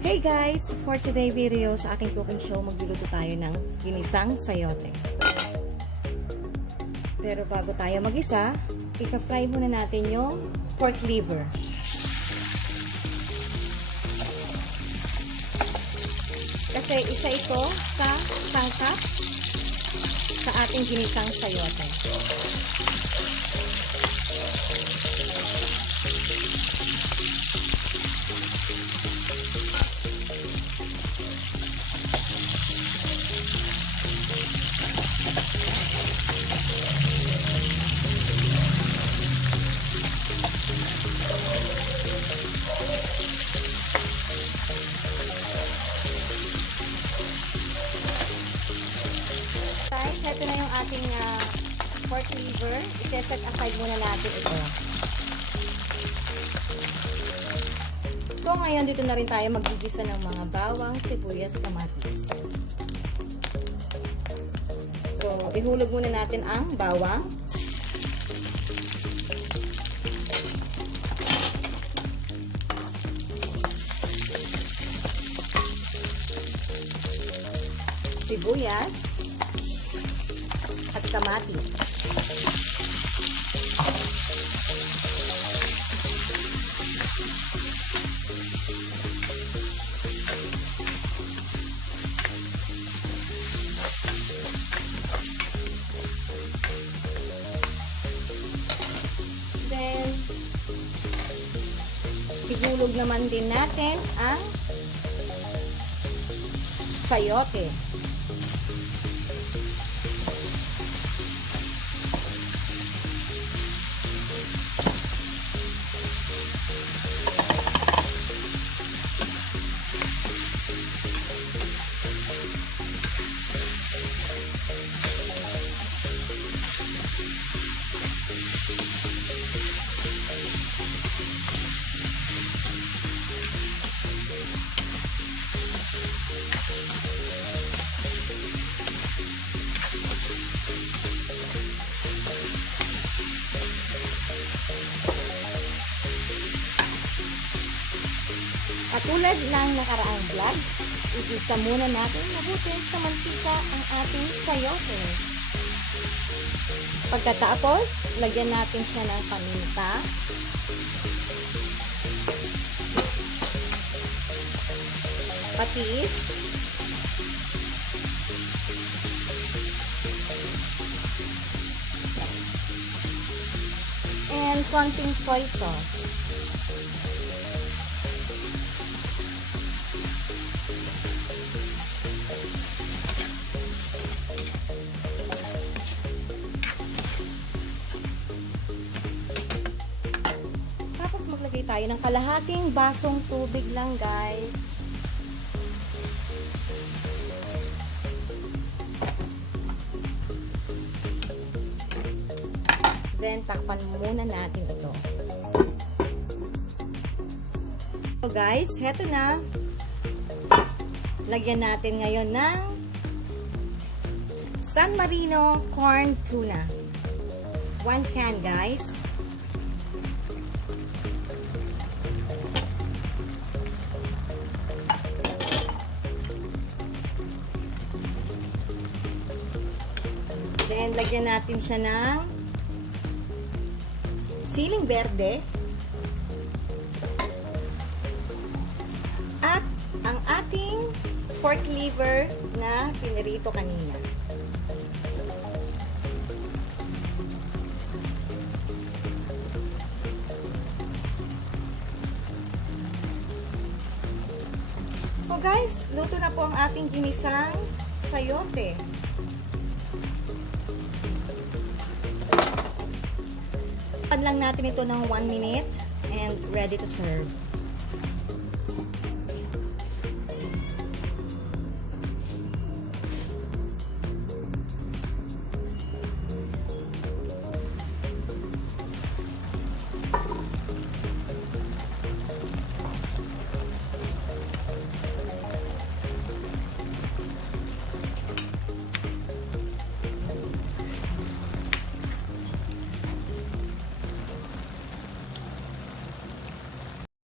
Hey guys! For today video sa aking cooking show, magluluto tayo ng ginisang sayote. Pero bago tayo mag-isa, ika-fry muna natin yung pork liver. Kasi isa ito sa sangkap sa ating ginisang sayote. Ito na yung ating ah, pork liver. I-set aside muna natin ito. So, ngayon dito na rin tayo magigisa ng mga bawang, sibuyas, kamatis. So, ihulog muna natin ang bawang. Sibuyas kamatis. Then, ihulog naman din natin ang sayote. Katulad ng nakaraang vlog, igisa muna natin mabuti sa mantika ang ating sayote. Pagkatapos, lagyan natin siya ng paminta. Patis. And konting soy sauce. Tayo ng kalahating basong tubig lang guys. Then takpan muna natin ito. So guys, heto na. Lagyan natin ngayon ng San Marino corn tuna. One can guys. Then, lagyan natin siya ng siling berde. At ang ating pork liver na pinirito kanina. So guys, luto na po ang ating ginisang sayote. Pan lang natin ito ng 1 minute and ready to serve.